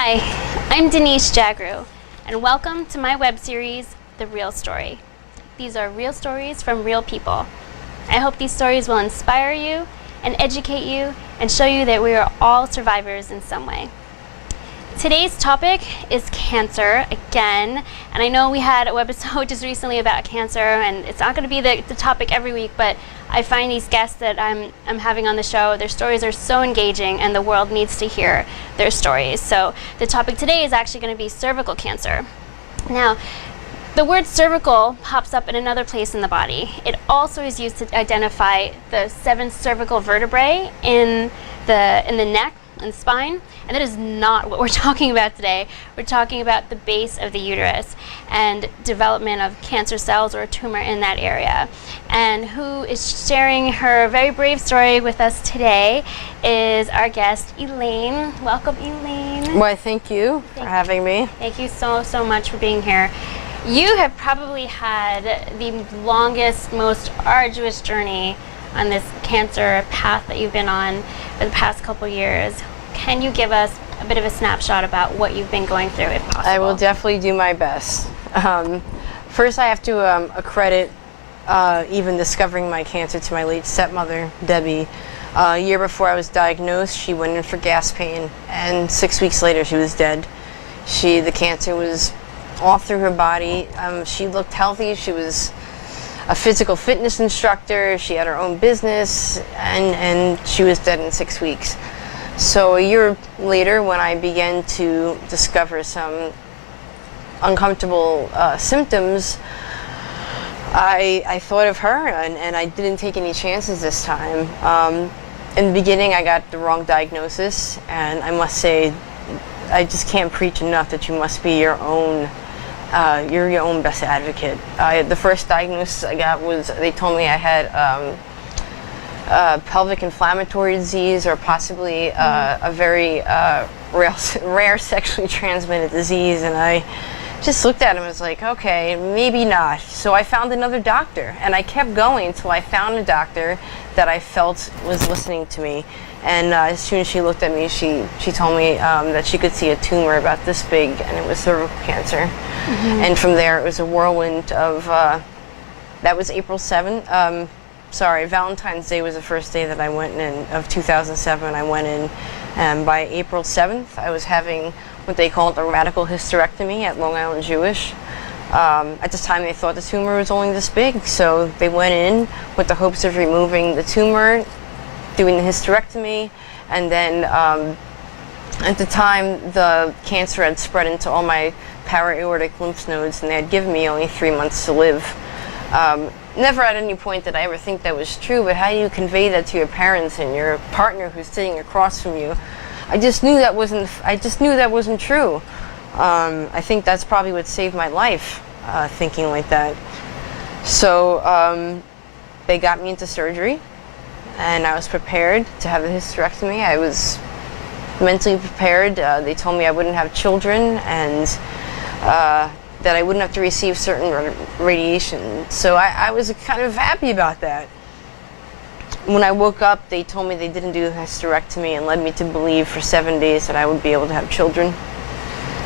Hi, I'm Denise Jagroo, and welcome to my web series, The Real Story. These are real stories from real people. I hope these stories will inspire you and educate you and show you that we are all survivors in some way. Today's topic is cancer again, and I know we had a webisode just recently about cancer, and it's not going to be the topic every week, but I find these guests that I'm having on the show, their stories are so engaging and the world needs to hear their stories. So the topic today is actually going to be cervical cancer. Now, the word cervical pops up in another place in the body. It also is used to identify the 7 cervical vertebrae in the neck and spine, and that is not what we're talking about today. We're talking about the base of the uterus and development of cancer cells or a tumor in that area. And who is sharing her very brave story with us today is our guest, Elaine. Welcome, Elaine. Why, thank you for having me. Thank you so much for being here. You have probably had the longest, most arduous journey on this cancer path that you've been on for the past couple years. Can you give us a bit of a snapshot about what you've been going through, if possible? I will definitely do my best. First, I have to accredit even discovering my cancer to my late stepmother, Debbie. A year before I was diagnosed, she went in for gas pain, and 6 weeks later, she was dead. The cancer was all through her body. She looked healthy. She was a physical fitness instructor. She had her own business, and she was dead in 6 weeks. So a year later, when I began to discover some uncomfortable symptoms, I thought of her, and I didn't take any chances this time. In the beginning, I got the wrong diagnosis, and I must say, I just can't preach enough that you must be your own best advocate. The first diagnosis I got was, they told me I had pelvic inflammatory disease, or possibly a very rare sexually transmitted disease, and I just looked at him and was like, okay, maybe not. So I found another doctor, and I kept going until I found a doctor that I felt was listening to me. And as soon as she looked at me, she told me that she could see a tumor about this big, and it was cervical cancer. And from there, it was a whirlwind of, that was April 7th. Valentine's Day was the first day that I went in, of 2007, I went in, and by April 7th, I was having what they called a radical hysterectomy at Long Island Jewish. At the time, they thought the tumor was only this big, so they went in with the hopes of removing the tumor, doing the hysterectomy, and then at the time, the cancer had spread into all my para-aortic lymph nodes, and they had given me only 3 months to live. Never at any point did I ever think that was true, but how do you convey that to your parents and your partner who's sitting across from you? I just knew that wasn't true. I think that's probably what saved my life, thinking like that. So they got me into surgery, and I was prepared to have a hysterectomy. I was mentally prepared. They told me I wouldn't have children, and that I wouldn't have to receive certain radiation. So I was kind of happy about that. When I woke up, they told me they didn't do a hysterectomy and led me to believe for 7 days that I would be able to have children.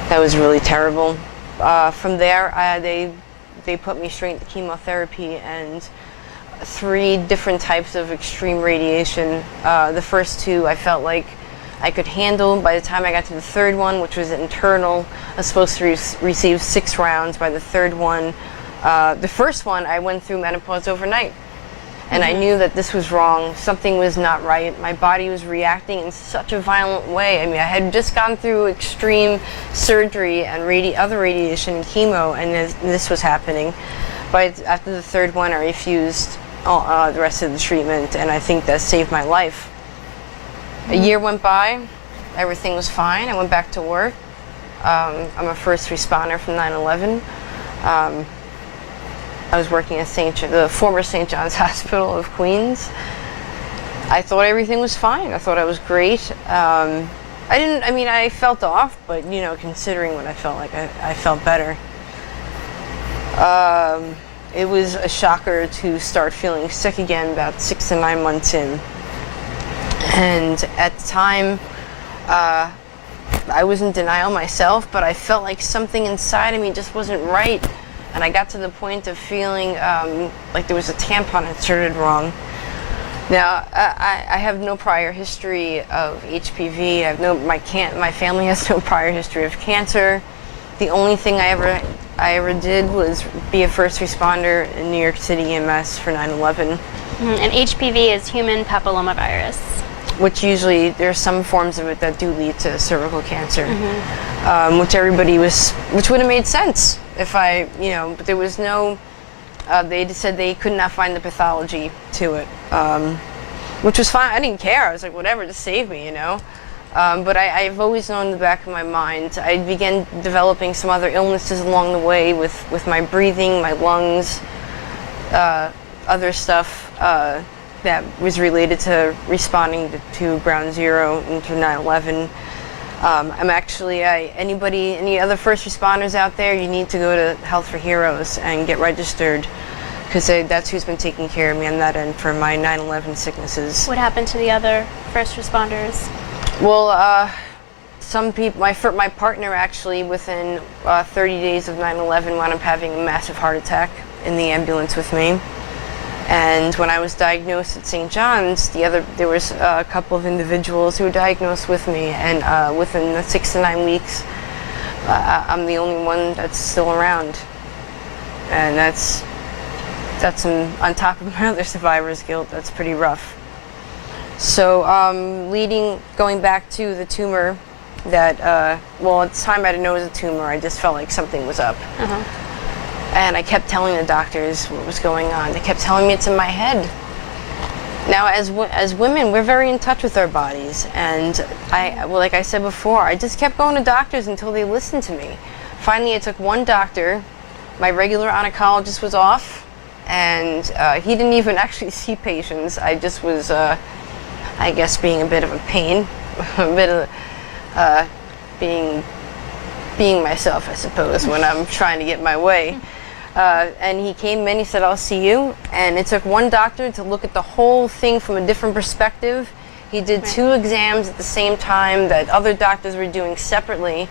That was really terrible. From there, they put me straight into chemotherapy and 3 different types of extreme radiation. The first 2 I felt like I could handle. By the time I got to the 3rd one, which was internal, I was supposed to receive 6 rounds. By the 3rd one, the first one, I went through menopause overnight. And I knew that this was wrong. Something was not right. My body was reacting in such a violent way. I mean, I had just gone through extreme surgery and other radiation and chemo, and this was happening. But after the 3rd one, I refused the rest of the treatment, and I think that saved my life. A year went by, everything was fine. I went back to work. I'm a first responder from 9/11. I was working at the former St. John's Hospital of Queens. I thought everything was fine. I thought I was great. I felt off, but considering what I felt like, I felt better. It was a shocker to start feeling sick again about 6 to 9 months in. And at the time, I was in denial myself, but I felt like something inside of me just wasn't right. And I got to the point of feeling like there was a tampon inserted wrong. Now, I have no prior history of HPV. My family has no prior history of cancer. The only thing I ever did was be a first responder in New York City EMS for 9/11. And HPV is human papillomavirus. Which usually, there's some forms of it that do lead to cervical cancer. Which would have made sense if but there was no, they just said they could not find the pathology to it, which was fine. I didn't care. I was like, whatever, just save me, But I've always known in the back of my mind. I began developing some other illnesses along the way with my breathing, my lungs, other stuff that was related to responding to Ground Zero and to 9/11. I'm actually, any other first responders out there, you need to go to Health for Heroes and get registered, because that's who's been taking care of me on that end for my 9/11 sicknesses. What happened to the other first responders? Well, some people, my partner actually, within 30 days of 9/11, wound up having a massive heart attack in the ambulance with me. And when I was diagnosed at St. John's, there was a couple of individuals who were diagnosed with me, and within the 6 to 9 weeks, I'm the only one that's still around. And that's on top of my other survivor's guilt. That's pretty rough. So, going back to the tumor that, at the time I didn't know it was a tumor. I just felt like something was up. And I kept telling the doctors what was going on. They kept telling me it's in my head. Now, as women, we're very in touch with our bodies. And like I said before, I just kept going to doctors until they listened to me. Finally, it took one doctor. My regular oncologist was off, and he didn't even actually see patients. I just was, I guess, being a bit of a pain, a bit of being myself, I suppose, when I'm trying to get my way. And he came in, he said, I'll see you. And it took one doctor to look at the whole thing from a different perspective. He did 2 exams at the same time that other doctors were doing separately,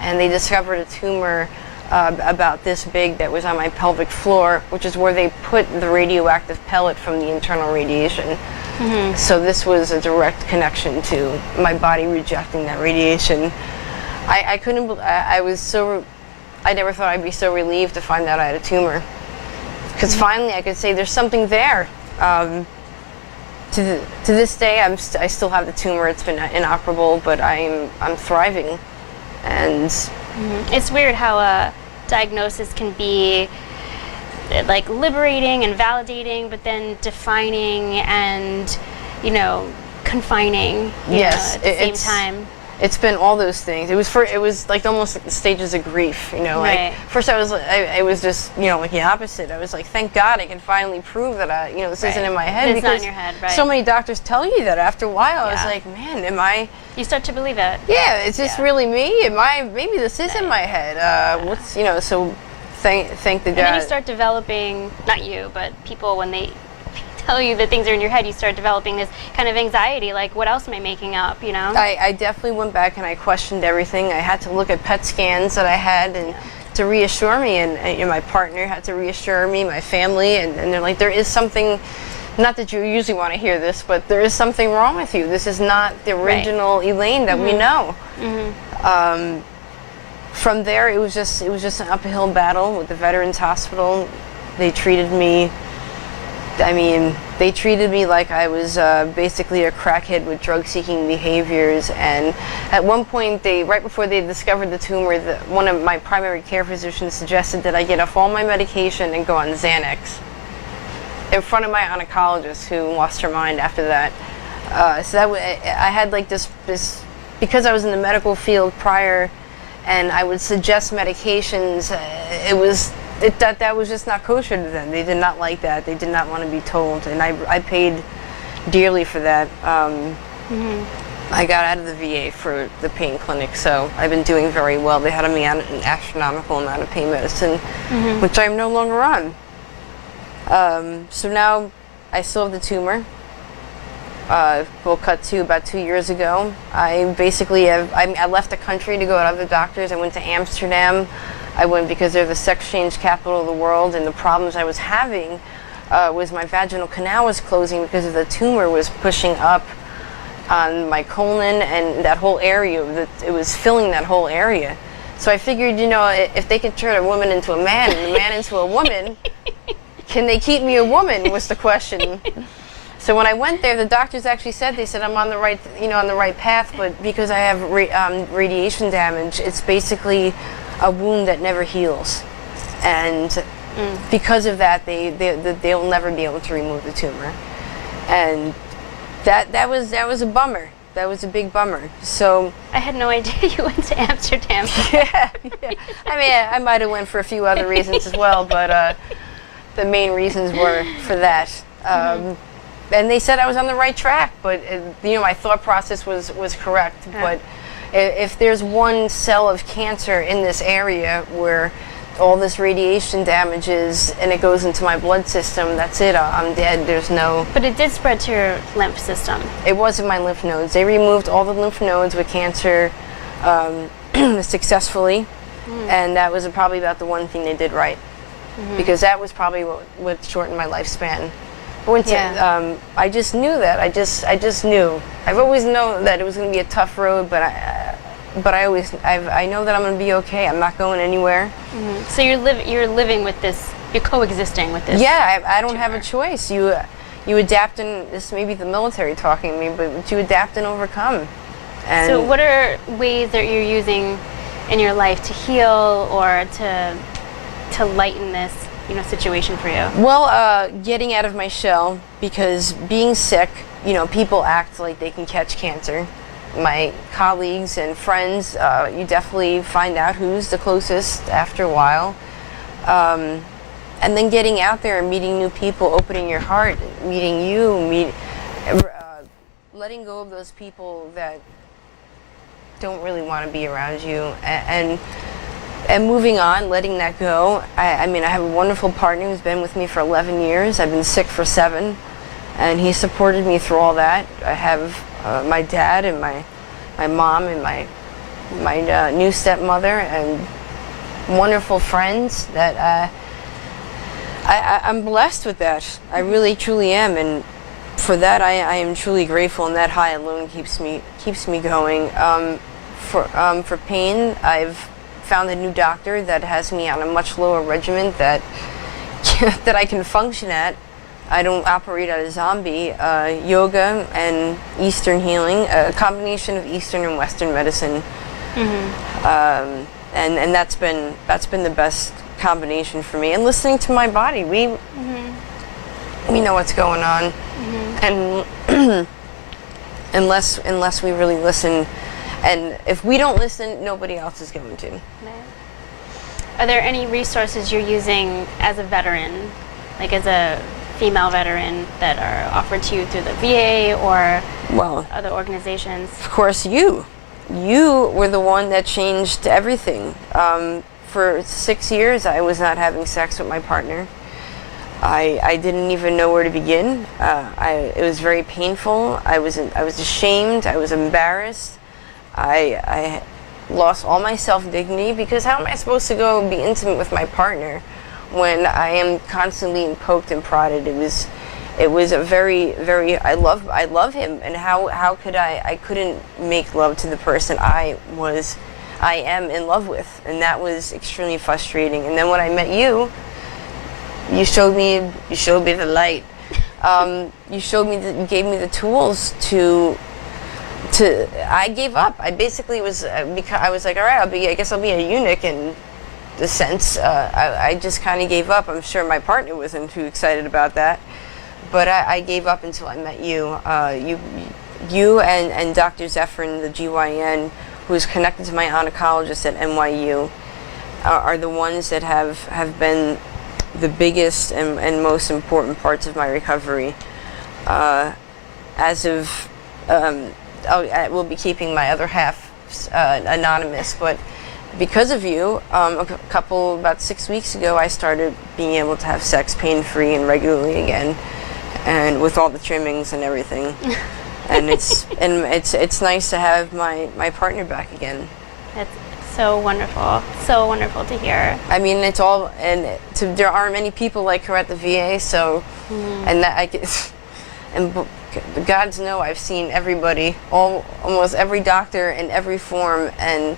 and they discovered a tumor about this big that was on my pelvic floor, which is where they put the radioactive pellet from the internal radiation. So this was a direct connection to my body rejecting that radiation. I couldn't, I never thought I'd be so relieved to find out I had a tumor. Because finally I could say there's something there. To this day, I still have the tumor. It's been inoperable, but I'm thriving. And it's weird how a diagnosis can be like liberating and validating, but then defining and, confining, yes, at the same time. It's been all those things. It was like almost like the stages of grief, Right. Like first I was just, like the opposite. I was like, thank God I can finally prove that this isn't in my head. It's because not in your head, right. so many doctors tell you that. After a while, I was like, man, am I? You start to believe it. Yeah, it's just really me. Maybe this is in my head. So thank the God. And then you start developing, not you, but people, when they tell you that things are in your head, you start developing this kind of anxiety, like, what else am I making up, I definitely went back and I questioned everything. I had to look at PET scans that I had and to reassure me, and my partner had to reassure me, my family, and they're like, there is something, not that you usually want to hear this, but there is something wrong with you. This is not the original Elaine that we know. From there, it was just an uphill battle with the Veterans Hospital. They treated me like I was basically a crackhead with drug-seeking behaviors. And at one point, right before they discovered the tumor, one of my primary care physicians suggested that I get off all my medication and go on Xanax in front of my oncologist, who lost her mind after that. I had like this, because I was in the medical field prior, and I would suggest medications. That was just not kosher to them. They did not like that. They did not want to be told, and I paid dearly for that. I got out of the VA for the pain clinic, so I've been doing very well. They had me on an astronomical amount of pain medicine, which I'm no longer on. So now I still have the tumor. we'll cut to about 2 years ago. I basically I left the country to go to other doctors. I went to Amsterdam. I went because they're the sex change capital of the world, and the problems I was having was my vaginal canal was closing because of the tumor was pushing up on my colon and that whole area. It was filling that whole area. So I figured, if they could turn a woman into a man and a man into a woman, can they keep me a woman was the question. So when I went there, the doctors actually said, I'm on the right path, but because I have radiation damage, it's basically a wound that never heals. And because of that, they'll never be able to remove the tumor. And that was a bummer. That was a big bummer. So I had no idea you went to Amsterdam. yeah. I mean, I might have went for a few other reasons as well, but the main reasons were for that. And they said I was on the right track, but my thought process was correct. Yeah. But if there's one cell of cancer in this area where all this radiation damages and it goes into my blood system, that's it. I'm dead. There's no. But it did spread to your lymph system. It was in my lymph nodes. They removed all the lymph nodes with cancer successfully, and that was probably about the one thing they did right, because that was probably what shortened my lifespan. But I just knew that. I just knew. I've always known that it was going to be a tough road, but I know that I'm going to be okay. I'm not going anywhere. So you're living with this. You're coexisting with this. Yeah, I don't have a choice. You adapt, and this may be the military talking to me, but you adapt and overcome. And so what are ways that you're using in your life to heal or to lighten this situation for you? Well, getting out of my shell, because being sick, people act like they can catch cancer. My colleagues and friends, you definitely find out who's the closest after a while. And then getting out there and meeting new people, opening your heart, meeting you, letting go of those people that don't really want to be around you, and moving on, letting that go. I mean, I have a wonderful partner who's been with me for 11 years. I've been sick for 7, and he supported me through all that. I have my dad and my mom and my new stepmother and wonderful friends that I'm blessed with that. I really, truly am, and for that I am truly grateful, and that high alone keeps me going. For pain, I've found a new doctor that has me on a much lower regimen that I can function at. I don't operate at a zombie. Yoga and Eastern healing, a combination of Eastern and Western medicine, and that's been the best combination for me. And listening to my body, we know what's going on, and unless we really listen. And if we don't listen, nobody else is going to. Are there any resources you're using as a veteran, like as a female veteran, that are offered to you through the VA or other organizations? Of course, you were the one that changed everything. For 6 years, I was not having sex with my partner. I didn't even know where to begin. It was very painful. I was ashamed. I was embarrassed. I lost all my self-dignity, because how am I supposed to go be intimate with my partner when I am constantly poked and prodded? It was a very, very, I love him, and how could I couldn't make love to the person I am in love with, and that was extremely frustrating. And then when I met you, you showed me the light. You gave me the tools I gave up. I basically was, I was like, all right, I guess I'll be a eunuch in the sense. I just kind of gave up. I'm sure my partner wasn't too excited about that, but I gave up until I met you. You and Dr. Zephyrin, the GYN, who is connected to my oncologist at NYU, are the ones that have been the biggest and most important parts of my recovery. As of I will be keeping my other half anonymous, but because of you, about 6 weeks ago, I started being able to have sex pain-free and regularly again. and with all the trimmings and everything. And it's nice to have my partner back again. That's so wonderful to hear. I mean, it's all, and there aren't many people like her at the VA, so, and that I guess, and God's know I've seen everybody, almost every doctor in every form, and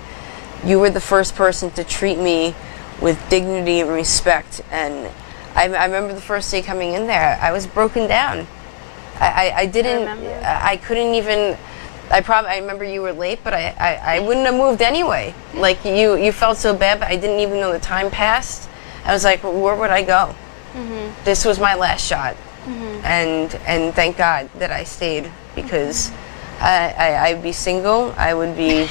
you were the first person to treat me with dignity and respect. And I remember the first day coming in there, I was broken down. I couldn't even. I remember you were late, but I wouldn't have moved anyway. Like you felt so bad, but I didn't even know the time passed. I was like, well, where would I go? This was my last shot, and thank God that I stayed, because I'd be single. I would be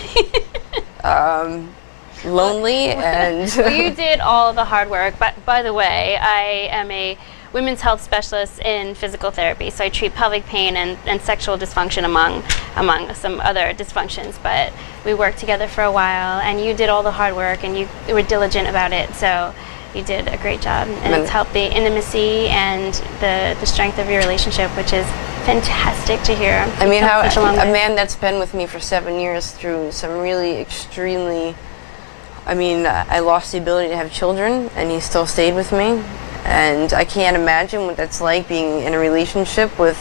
lonely, and well, you did all the hard work. But by the way, I am a women's health specialist in physical therapy, so I treat pelvic pain and sexual dysfunction among some other dysfunctions. But we worked together for a while, and you did all the hard work, and you were diligent about it. So you did a great job, and it's helped the intimacy and the strength of your relationship, which is fantastic to hear. I mean, how a man that's been with me for 7 years through some really extremely, I mean, I lost the ability to have children, and he still stayed with me. And I can't imagine what that's like, being in a relationship with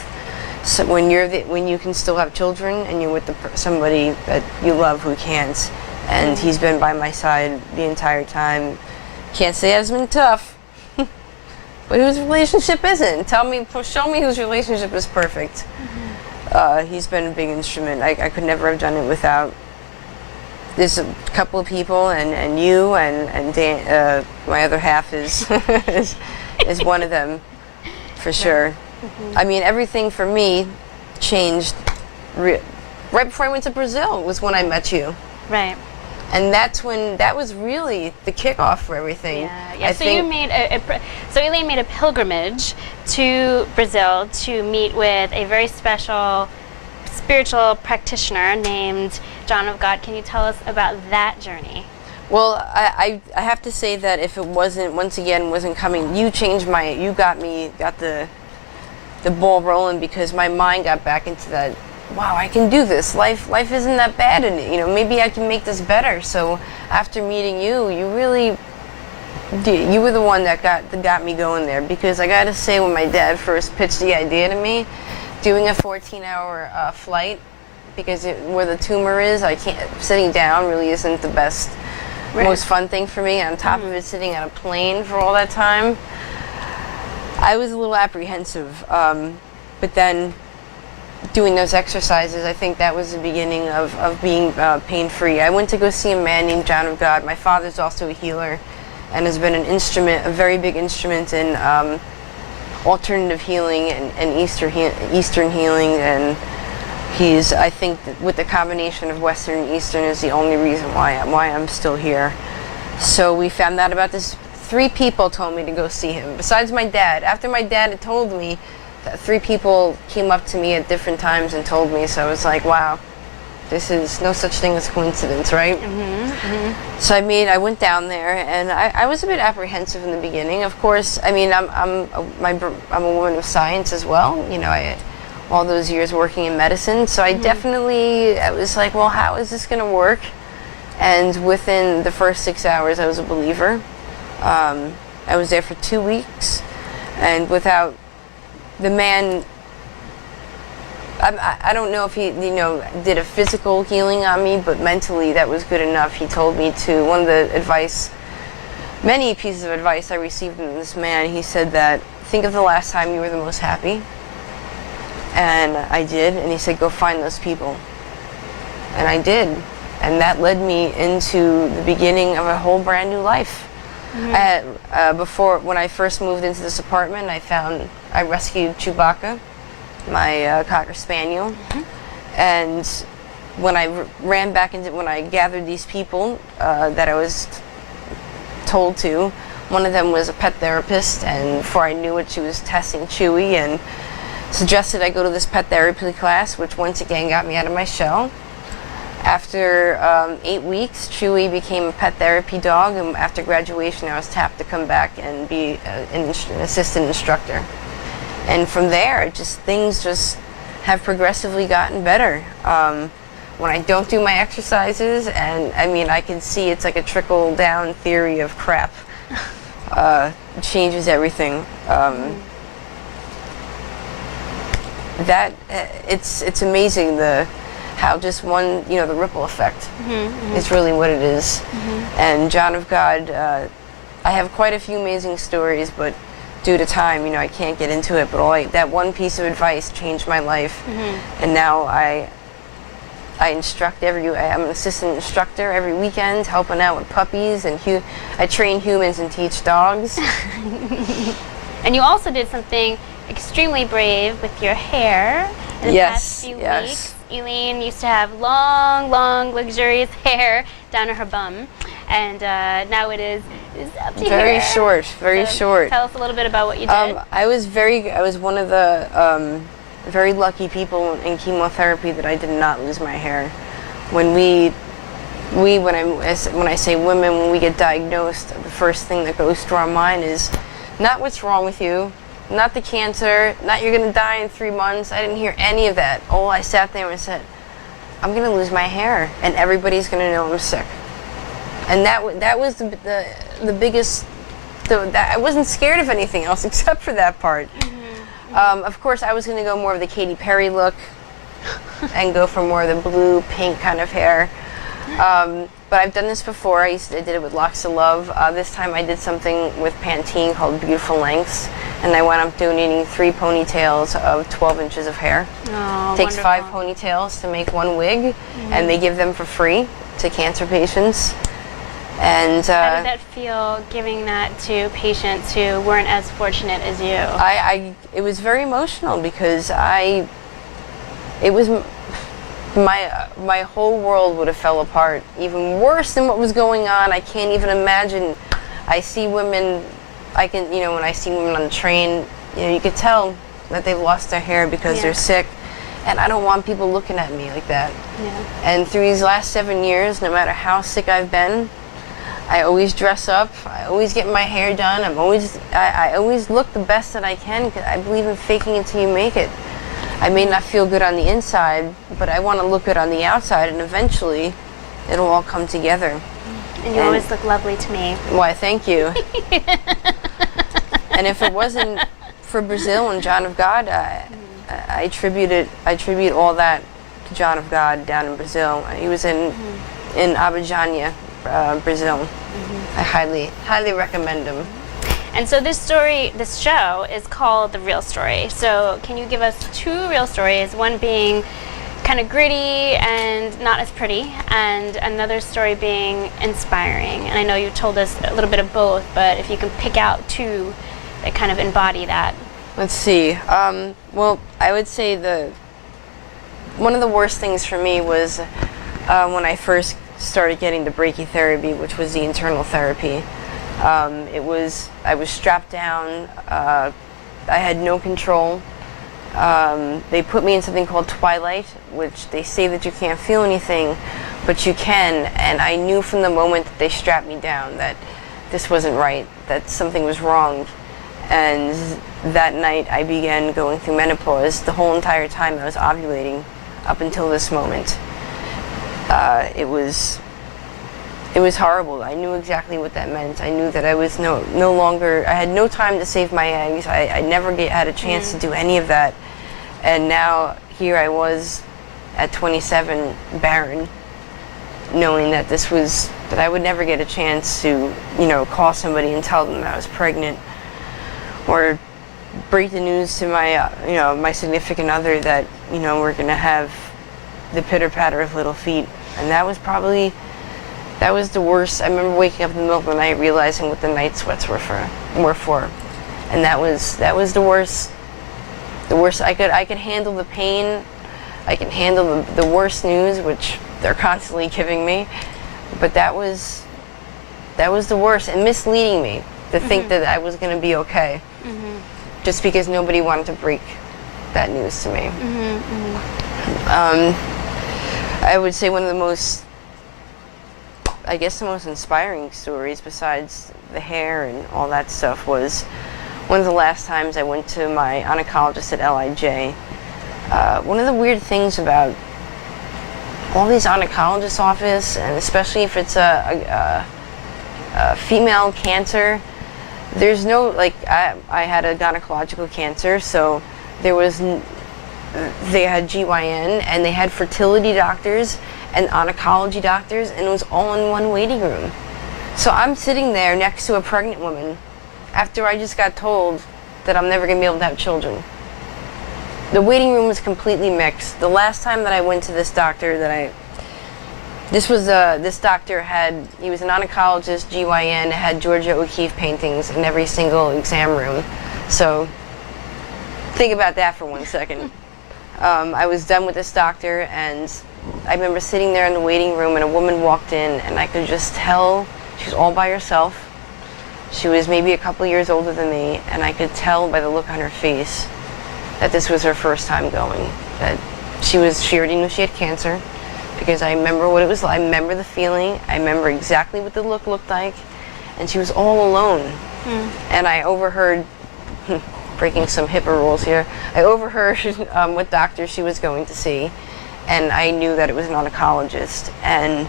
when you can still have children and you're with somebody that you love who can't. And he's been by my side the entire time. Can't say it has been tough, but whose relationship isn't? Show me whose relationship is perfect. He's been a big instrument. I could never have done it without. There's a couple of people, and you, and Dan, my other half is is one of them, for sure. I mean, everything for me changed right before I went to Brazil was when I met you. Right. And that was really the kickoff for everything. Yeah. So you made Elaine made a pilgrimage to Brazil to meet with a very special spiritual practitioner named John of God. Can you tell us about that journey? Well, I have to say that if it wasn't coming, you got the ball rolling, because my mind got back into that, wow, I can do this. Life isn't that bad, and maybe I can make this better. So after meeting you, you were the one that got me going there, because I got to say, when my dad first pitched the idea to me, doing a 14-hour flight, because where the tumor is, sitting down really isn't the best, most fun thing for me. On top of it, sitting on a plane for all that time, I was a little apprehensive. But then doing those exercises, I think that was the beginning of being pain-free. I went to go see a man named John of God. My father's also a healer and has been a very big instrument in alternative healing and Eastern healing, and I think that with the combination of Western and Eastern is the only reason why I'm still here. So we found out about this. 3 people told me to go see him, besides my dad. After my dad had told me, 3 people came up to me at different times and told me, so I was like, wow, this is no such thing as coincidence, right? So I went down there, and I was a bit apprehensive in the beginning. Of course, I mean, I'm a woman of science as well. I all those years working in medicine, so I was like, well, how is this going to work? And within the first 6 hours, I was a believer. I was there for 2 weeks, and without the man, I don't know if he, did a physical healing on me, but mentally that was good enough. He told me one of the many pieces of advice I received from this man, he said that, think of the last time you were the most happy. And I did, and he said, go find those people. And I did. And that led me into the beginning of a whole brand new life. When I first moved into this apartment, I rescued Chewbacca, my Cocker Spaniel. And when I when I gathered these people that I was told to, one of them was a pet therapist, and before I knew it, she was testing Chewy and suggested I go to this pet therapy class, which once again got me out of my shell. After 8 weeks, Chewy became a pet therapy dog, and after graduation, I was tapped to come back and be an assistant instructor. And from there, things just have progressively gotten better. When I don't do my exercises, and I mean, I can see it's like a trickle down theory of crap. Changes everything. That it's amazing how just one, the ripple effect is really what it is. And John of God, I have quite a few amazing stories, but due to time, I can't get into it. But that one piece of advice changed my life, and now I instruct I'm an assistant instructor every weekend, helping out with puppies, and I train humans and teach dogs. And you also did something extremely brave with your hair in the past few weeks. Eileen used to have long, luxurious hair down to her bum, and now it is up to very here. short, very short. Tell us a little bit about what you did. I was one of the very lucky people in chemotherapy that I did not lose my hair. When I say women, when we get diagnosed, the first thing that goes through our mind is not what's wrong with you, not the cancer, not you're going to die in 3 months. I didn't hear any of that. Oh, I sat there and said, I'm going to lose my hair, and everybody's going to know I'm sick. And that was the biggest. I wasn't scared of anything else except for that part. Of course, I was going to go more of the Katy Perry look and go for more of the blue, pink kind of hair. But I've done this before. I did it with Locks of Love. This time I did something with Pantene called Beautiful Lengths, and I wound up donating 3 ponytails of 12 inches of hair. Oh, it takes wonderful. 5 ponytails to make 1 wig, and they give them for free to cancer patients. And how did that feel, giving that to patients who weren't as fortunate as you? It was very emotional because my whole world would have fell apart, even worse than what was going on. I can't even imagine. I see women, when I see women on the train, you could tell that they've lost their hair because they're sick, and I don't want people looking at me like that. Yeah. And through these last 7 years, no matter how sick I've been, I always dress up. I always get my hair done. I always look the best that I can, because I believe in faking it till you make it. I may not feel good on the inside, but I want to look good on the outside, and eventually it'll all come together. And you always look lovely to me. Why, thank you. And if it wasn't for Brazil and John of God, I attribute all that to John of God down in Brazil. He was in Abidjan, Brazil. I highly recommend him. And so this show is called The Real Story. So can you give us 2 real stories, one being kind of gritty and not as pretty, and another story being inspiring? And I know you told us a little bit of both, but if you can pick out 2 that kind of embody that. Let's see. Well, I would say one of the worst things for me was when I first started getting the brachytherapy, which was the internal therapy. I was strapped down. I had no control. They put me in something called Twilight, which they say that you can't feel anything, but you can. And I knew from the moment that they strapped me down that this wasn't right, that something was wrong. And that night I began going through menopause. The whole entire time I was ovulating up until this moment. It was horrible. I knew exactly what that meant. I knew that I was no longer, I had no time to save my eggs. I never had a chance to do any of that. And now here I was at 27, barren, knowing that that I would never get a chance to, call somebody and tell them that I was pregnant, or break the news to my, my significant other that, we're gonna have the pitter-patter of little feet. And that was the worst. I remember waking up in the middle of the night realizing what the night sweats were for. And that was the worst. The worst. I could handle the pain. I can handle the worst news, which they're constantly giving me. But that was the worst, and misleading me to think that I was going to be okay. Just because nobody wanted to break that news to me. I would say one of the most inspiring stories, besides the hair and all that stuff, was one of the last times I went to my oncologist at LIJ. One of the weird things about all these oncologist office, and especially if it's a female cancer, there's no, like, I had a gynecological cancer, so there was, they had GYN, and they had fertility doctors and oncology doctors, and it was all in one waiting room. So I'm sitting there next to a pregnant woman after I just got told that I'm never going to be able to have children. The waiting room was completely mixed. The last time that I went to this doctor this doctor he was an oncologist, GYN, had Georgia O'Keeffe paintings in every single exam room. So think about that for 1 second. I was done with this doctor, and I remember sitting there in the waiting room, and a woman walked in, and I could just tell she was all by herself. She was maybe a couple years older than me, and I could tell by the look on her face that this was her first time going. That she already knew she had cancer, because I remember what it was like. I remember the feeling. I remember exactly what the look looked like, and she was all alone. And I overheard, breaking some HIPAA rules here, I overheard what doctor she was going to see, and I knew that it was an oncologist, and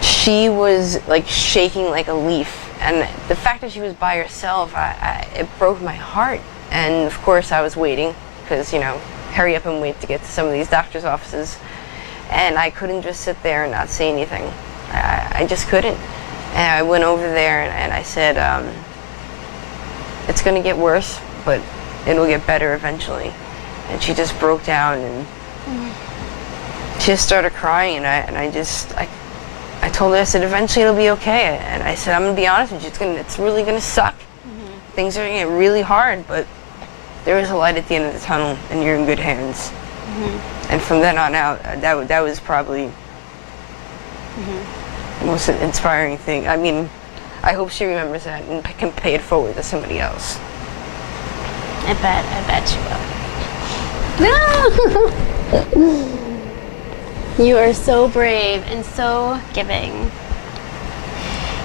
she was like shaking like a leaf. And the fact that she was by herself, it broke my heart. And of course I was waiting, because, you know, hurry up and wait to get to some of these doctor's offices. And I couldn't just sit there and not say anything. I just couldn't. And I went over there and I said, it's going to get worse, but it'll get better eventually. And she just broke down, and she just started crying, and I told her, I said, eventually it'll be okay. And I said, I'm going to be honest with you, it's really going to suck. Things are going to get really hard, but there is a light at the end of the tunnel, and you're in good hands. And from then on out, that was probably the most inspiring thing. I mean, I hope she remembers that and can pay it forward to somebody else. I bet she will. You are so brave and so giving.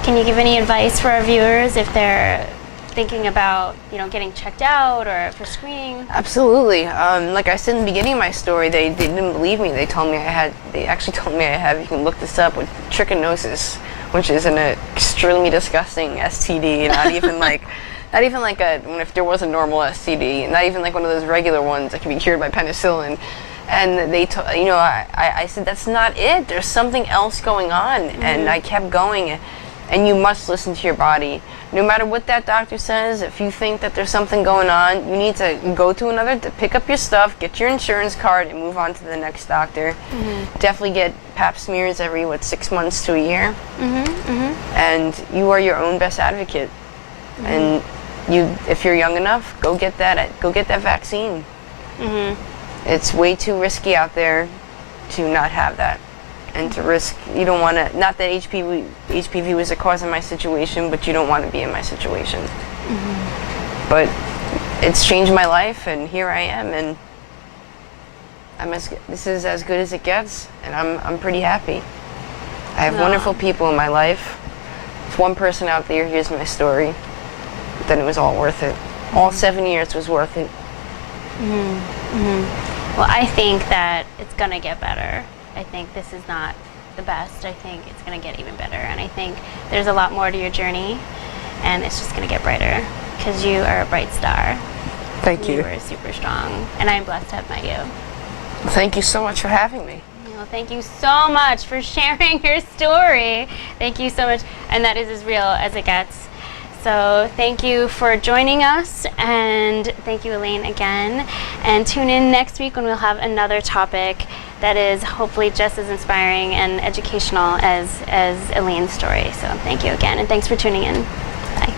Can you give any advice for our viewers if they're thinking about, getting checked out or for screening? Absolutely. Like I said in the beginning of my story, they didn't believe me. They actually told me I have, you can look this up, with trichinosis, which is an extremely disgusting STD, not even like if there was a normal STD, not even like one of those regular ones that can be cured by penicillin. And I said, that's not it. There's something else going on. And I kept going. And you must listen to your body. No matter what that doctor says, if you think that there's something going on, you need to go to another, to pick up your stuff, get your insurance card, and move on to the next doctor. Definitely get pap smears every, 6 months to a year. And you are your own best advocate. And if you're young enough, go get that vaccine. It's way too risky out there to not have that. And to risk, you don't want to, not that HPV was the cause of my situation, but you don't want to be in my situation. But it's changed my life, and here I am, and this is as good as it gets, and I'm pretty happy. I have wonderful people in my life. If one person out there hears my story, then it was all worth it. All 7 years was worth it. Well, I think that it's going to get better. I think this is not the best. I think it's going to get even better. And I think there's a lot more to your journey, and it's just going to get brighter, because you are a bright star. Thank you. You are super strong, and I'm blessed to have met you. Thank you so much for having me. Well, thank you so much for sharing your story. Thank you so much. And that is as real as it gets. So thank you for joining us, and thank you, Elaine, again. And tune in next week when we'll have another topic that is hopefully just as inspiring and educational as Elaine's story. So thank you again, and thanks for tuning in. Bye.